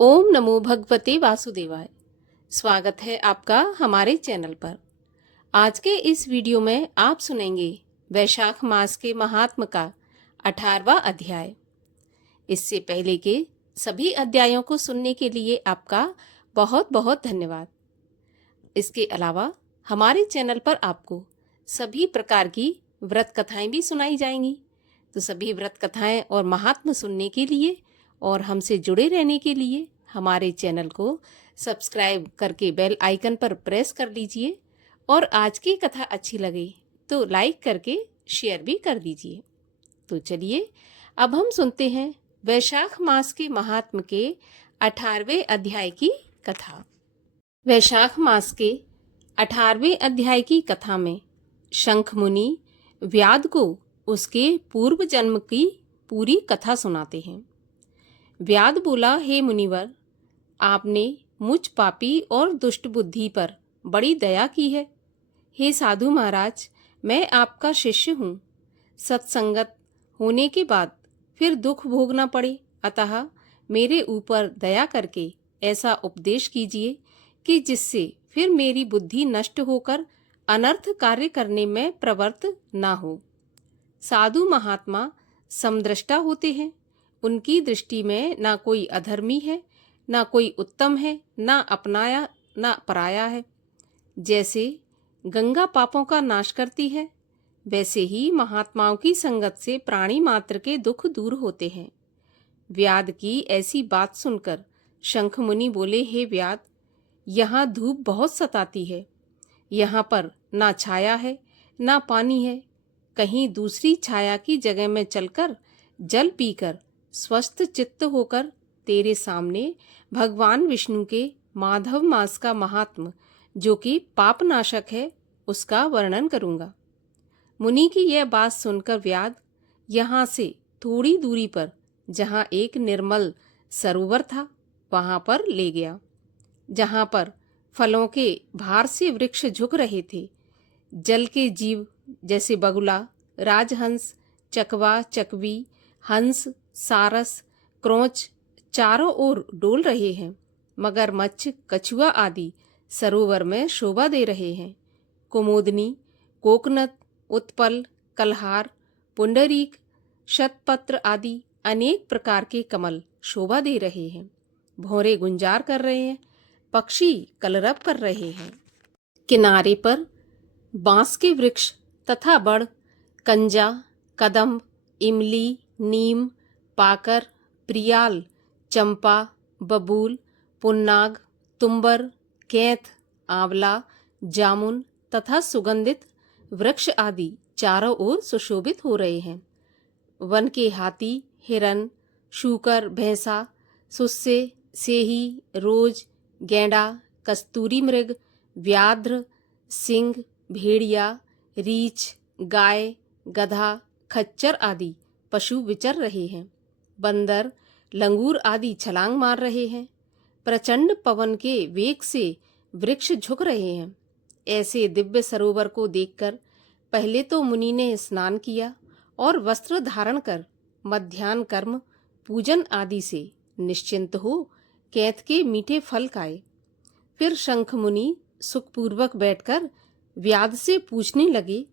ओम नमो भगवते वासुदेवाय। स्वागत है आपका हमारे चैनल पर। आज के इस वीडियो में आप सुनेंगे वैशाख मास के महात्म का 18वां अध्याय। इससे पहले के सभी अध्यायों को सुनने के लिए आपका बहुत बहुत धन्यवाद। इसके अलावा हमारे चैनल पर आपको सभी प्रकार की व्रत कथाएं भी सुनाई जाएंगी। तो सभी व्रत कथाएं और महात्म सुनने के लिए और हमसे जुड़े रहने के लिए हमारे चैनल को सब्सक्राइब करके बेल आइकन पर प्रेस कर लीजिए और आज की कथा अच्छी लगे तो लाइक करके शेयर भी कर दीजिए। तो चलिए अब हम सुनते हैं वैशाख मास के महात्म के 18वें अध्याय की कथा। वैशाख मास के 18वें अध्याय की कथा में शंख मुनि व्याध को उसके पूर्व जन्म की पूरी कथा सुनाते हैं। व्याध बोला, हे मुनिवर, आपने मुझ पापी और दुष्ट बुद्धि पर बड़ी दया की है। हे साधु महाराज, मैं आपका शिष्य हूँ। सत्संगत होने के बाद फिर दुख भोगना पड़े, अतः मेरे ऊपर दया करके ऐसा उपदेश कीजिए कि जिससे फिर मेरी बुद्धि नष्ट होकर अनर्थ कार्य करने में प्रवृत्त ना हो। साधु महात्मा समदृष्टा होते हैं। उनकी दृष्टि में ना कोई अधर्मी है, ना कोई उत्तम है, ना अपनाया ना पराया है। जैसे गंगा पापों का नाश करती है, वैसे ही महात्माओं की संगत से प्राणी मात्र के दुख दूर होते हैं। व्याध की ऐसी बात सुनकर शंख मुनि बोले, हे व्याध, यहाँ धूप बहुत सताती है। यहाँ पर ना छाया है ना पानी है। कहीं दूसरी छाया की जगह में चलकर जल पीकर स्वस्थ चित्त होकर तेरे सामने भगवान विष्णु के माधव मास का महात्म, जो कि पापनाशक है, उसका वर्णन करूंगा। मुनि की यह बात सुनकर व्याध यहाँ से थोड़ी दूरी पर जहाँ एक निर्मल सरोवर था वहाँ पर ले गया, जहाँ पर फलों के भार से वृक्ष झुक रहे थे। जल के जीव जैसे बगुला, राजहंस, चकवा, चकवी, हंस, सारस, क्रोंच चारों ओर डोल रहे हैं। मगरमच्छ, कछुआ आदि सरोवर में शोभा दे रहे हैं। कुमुदनी, कोकनद, उत्पल, कलहार, पुंडरीक, शतपत्र आदि अनेक प्रकार के कमल शोभा दे रहे हैं। भौरे गुंजार कर रहे हैं, पक्षी कलरव कर रहे हैं। किनारे पर बांस के वृक्ष तथा बड़, कंजा, कदम्ब, इमली, नीम, पाकर, प्रियाल, चंपा, बबूल, पुन्नाग, तुम्बर, कैथ, आंवला, जामुन तथा सुगंधित वृक्ष आदि चारों ओर सुशोभित हो रहे हैं। वन के हाथी, हिरन, शूकर, भैंसा, सुस्से, सेही, रोज, गैंडा, कस्तूरी मृग, व्याघ्र, सिंह, भेड़िया, रीछ, गाय, गधा, खच्चर आदि पशु विचर रहे हैं। बंदर, लंगूर आदि छलांग मार रहे हैं। प्रचंड पवन के वेग से वृक्ष झुक रहे हैं। ऐसे दिव्य सरोवर को देखकर पहले तो मुनि ने स्नान किया और वस्त्र धारण कर मध्याह्न कर्म, पूजन आदि से निश्चिंत हो कैथ के मीठे फल खाए। फिर शंख मुनि सुखपूर्वक बैठकर व्याध से पूछने लगे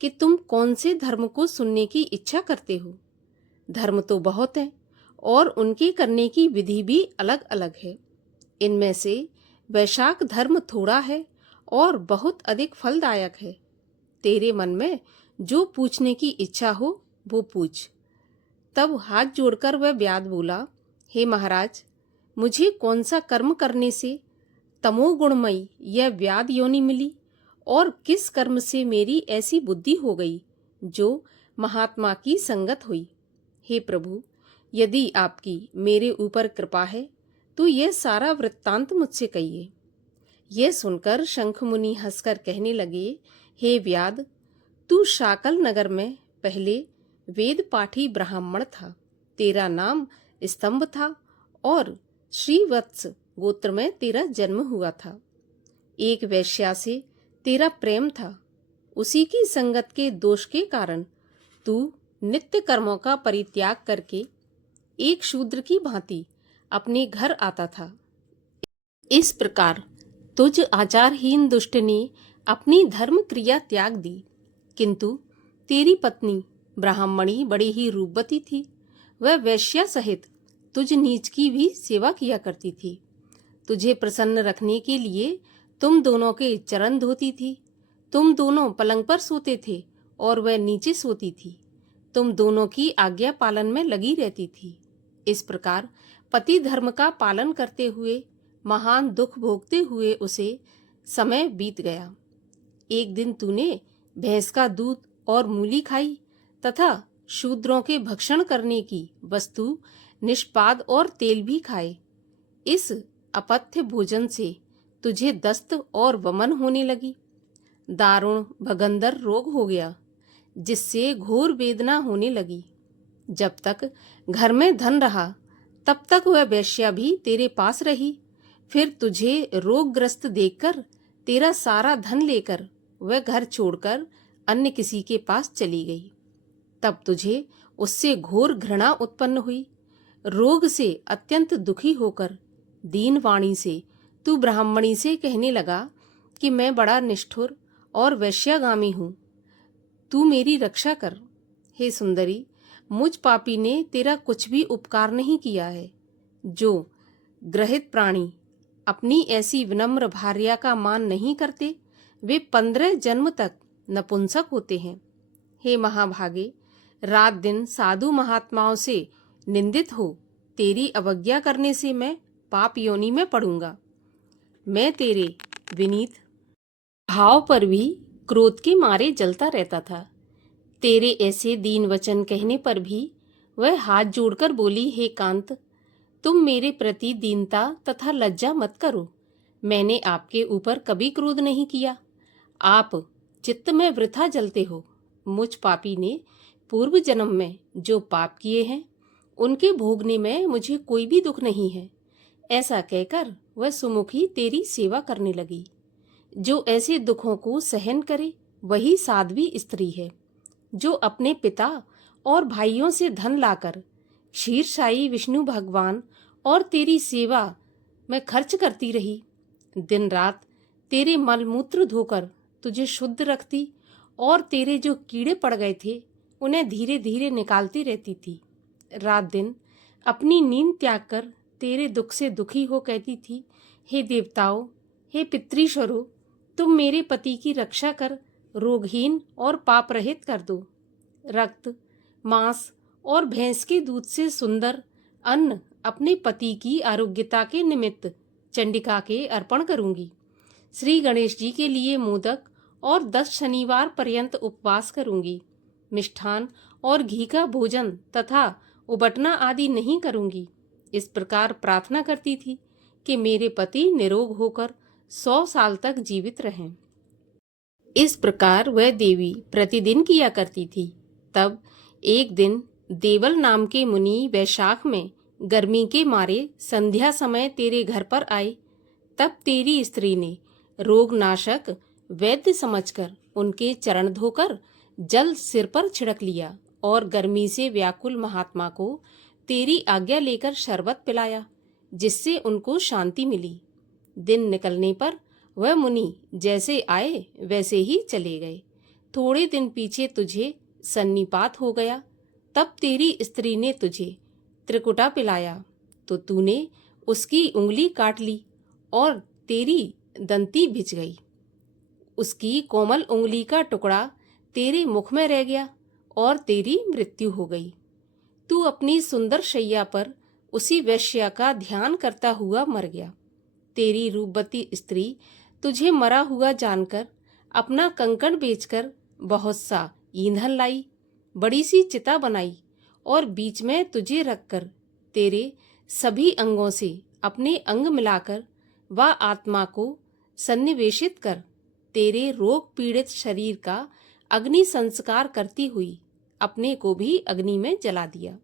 कि तुम कौन से धर्म को सुनने की इच्छा करते हो। धर्म तो बहुत हैं और उनके करने की विधि भी अलग अलग है। इनमें से वैशाख धर्म थोड़ा है और बहुत अधिक फलदायक है। तेरे मन में जो पूछने की इच्छा हो वो पूछ। तब हाथ जोड़कर वह व्याध बोला, हे महाराज, मुझे कौन सा कर्म करने से तमोगुणमयी यह व्याध योनि मिली और किस कर्म से मेरी ऐसी बुद्धि हो गई जो महात्मा की संगत हुई। हे प्रभु, यदि आपकी मेरे ऊपर कृपा है तो यह सारा वृत्तांत मुझसे कहिए। यह सुनकर शंख मुनि हंसकर कहने लगे, हे व्याध, तू शाकल नगर में पहले वेद पाठी ब्राह्मण था। तेरा नाम स्तंभ था और श्रीवत्स गोत्र में तेरा जन्म हुआ था। एक वैश्या से तेरा प्रेम था। उसी की संगत के दोष के कारण तू नित्य कर्मों का परित्याग करके एक शूद्र की भांति अपने घर आता था। इस प्रकार तुझ आचारहीन दुष्ट ने अपनी धर्म क्रिया त्याग दी, किंतु तेरी पत्नी ब्राह्मणी बड़ी ही रूपवती थी। वह वेश्या सहित तुझ नीच की भी सेवा किया करती थी। तुझे प्रसन्न रखने के लिए तुम दोनों के चरण धोती थी। तुम दोनों पलंग पर सोते थे और वह नीचे सोती थी। तुम दोनों की आज्ञा पालन में लगी रहती थी। इस प्रकार पति धर्म का पालन करते हुए महान दुख भोगते हुए उसे समय बीत गया। एक दिन तूने भैंस का दूध और मूली खाई तथा शूद्रों के भक्षण करने की वस्तु निष्पाद और तेल भी खाए। इस अपथ्य भोजन से तुझे दस्त और वमन होने लगी। दारुण भगंदर रोग हो गया, जिससे घोर वेदना होने लगी। जब तक घर में धन रहा तब तक वह वेश्या भी तेरे पास रही। फिर तुझे रोगग्रस्त देखकर तेरा सारा धन लेकर वह घर छोड़कर अन्य किसी के पास चली गई। तब तुझे उससे घोर घृणा उत्पन्न हुई। रोग से अत्यंत दुखी होकर दीन वाणी से तू ब्राह्मणी से कहने लगा कि मैं बड़ा निष्ठुर और वैश्यागामी हूँ, तू मेरी रक्षा कर। हे सुंदरी, मुझ पापी ने तेरा कुछ भी उपकार नहीं किया है। जो ग्रहित प्राणी अपनी ऐसी विनम्र भार्या का मान नहीं करते, वे 15 जन्म तक नपुंसक होते हैं। हे महाभागे, रात दिन साधु महात्माओं से निंदित हो तेरी अवज्ञा करने से मैं पाप योनि में पड़ूंगा। मैं तेरे विनीत भाव पर भी क्रोध के मारे जलता रहता था। तेरे ऐसे दीन वचन कहने पर भी वह हाथ जोड़कर बोली, हे कांत, तुम मेरे प्रति दीनता तथा लज्जा मत करो। मैंने आपके ऊपर कभी क्रोध नहीं किया। आप चित्त में वृथा जलते हो। मुझ पापी ने पूर्व जन्म में जो पाप किए हैं उनके भोगने में मुझे कोई भी दुख नहीं है। ऐसा कहकर वह सुमुखी तेरी सेवा करने लगी। जो ऐसे दुखों को सहन करे वही साध्वी स्त्री है। जो अपने पिता और भाइयों से धन लाकर क्षीरसाई विष्णु भगवान और तेरी सेवा में खर्च करती रही, दिन रात तेरे मलमूत्र धोकर तुझे शुद्ध रखती और तेरे जो कीड़े पड़ गए थे उन्हें धीरे धीरे निकालती रहती थी। रात दिन अपनी नींद त्याग कर तेरे दुख से दुखी हो कहती थी, हे देवताओं, हे पितृश्वरों, तुम मेरे पति की रक्षा कर रोगहीन और पाप रहित कर दो। रक्त, मांस और भैंस के दूध से सुंदर अन्न अपने पति की आरोग्यता के निमित्त चंडिका के अर्पण करूंगी। श्री गणेश जी के लिए मोदक और 10 शनिवार पर्यंत उपवास करूंगी। मिष्ठान और घी का भोजन तथा उबटना आदि नहीं करूंगी। इस प्रकार प्रार्थना करती थी कि मेरे पति निरोग होकर 100 साल तक जीवित रहें। इस प्रकार वह देवी प्रतिदिन किया करती थी। तब एक दिन देवल नाम के मुनि वैशाख में गर्मी के मारे संध्या समय तेरे घर पर आए। तब तेरी स्त्री ने रोगनाशक वैद्य समझकर उनके चरण धोकर जल सिर पर छिड़क लिया और गर्मी से व्याकुल महात्मा को तेरी आज्ञा लेकर शरबत पिलाया, जिससे उनको शांति मिली। दिन निकलने पर वह मुनि जैसे आए वैसे ही चले गए। थोड़े दिन पीछे तुझे सन्निपात हो गया। तब तेरी स्त्री ने तुझे त्रिकुटा पिलाया तो तूने उसकी उंगली काट ली और तेरी दंती भिज गई। उसकी कोमल उंगली का टुकड़ा तेरे मुख में रह गया और तेरी मृत्यु हो गई। तू अपनी सुंदर शैया पर उसी वैश्या का ध्यान करता हुआ मर गया। तेरी रूपवती स्त्री तुझे मरा हुआ जानकर अपना कंकण बेचकर बहुत सा ईंधन लाई, बड़ी सी चिता बनाई और बीच में तुझे रखकर तेरे सभी अंगों से अपने अंग मिलाकर व आत्मा को सन्निवेशित कर तेरे रोग पीड़ित शरीर का अग्नि संस्कार करती हुई अपने को भी अग्नि में जला दिया।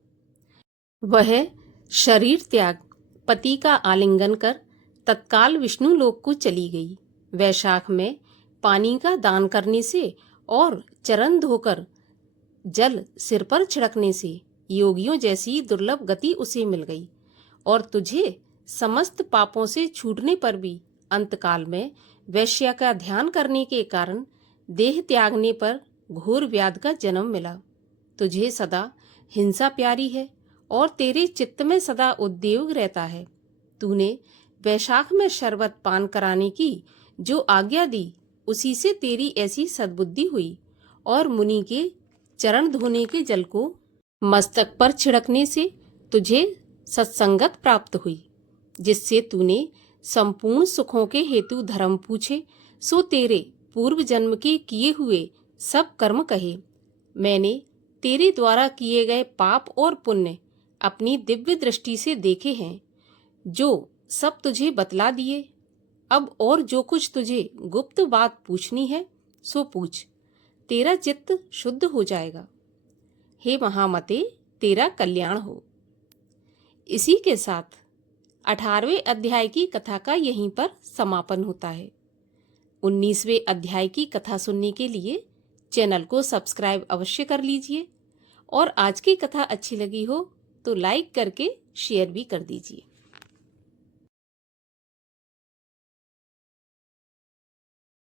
वह शरीर त्याग पति का आलिंगन कर तत्काल विष्णु लोक को चली गई। वैशाख में पानी का दान करने से और चरण धोकर जल सिर पर छिड़कने से योगियों जैसी दुर्लभ गति उसे मिल गई और तुझे समस्त पापों से छूटने पर भी अंतकाल में वैश्या का ध्यान करने के कारण देह त्यागने पर घोर व्याध का जन्म मिला। तुझे सदा हिंसा प्यारी है और तेरे चित्त में सदा उद्योग रहता है। तूने वैशाख में शरबत पान कराने की जो आज्ञा दी, उसी से तेरी ऐसी सद्बुद्धि हुई और मुनि के चरण धोने के जल को मस्तक पर छिड़कने से तुझे सत्संगत प्राप्त हुई, जिससे तूने संपूर्ण सुखों के हेतु धर्म पूछे, सो तेरे पूर्व जन्म के किए हुए सब कर्म कहे। मैंने तेरे द्वारा किए गए पाप और पुण्य अपनी दिव्य दृष्टि से देखे हैं, जो सब तुझे बतला दिए। अब और जो कुछ तुझे गुप्त बात पूछनी है सो पूछ, तेरा चित्त शुद्ध हो जाएगा। हे महामते, तेरा कल्याण हो। इसी के साथ 18वें अध्याय की कथा का यहीं पर समापन होता है। 19वें अध्याय की कथा सुनने के लिए चैनल को सब्सक्राइब अवश्य कर लीजिए और आज की कथा अच्छी लगी हो तो लाइक करके शेयर भी कर दीजिए।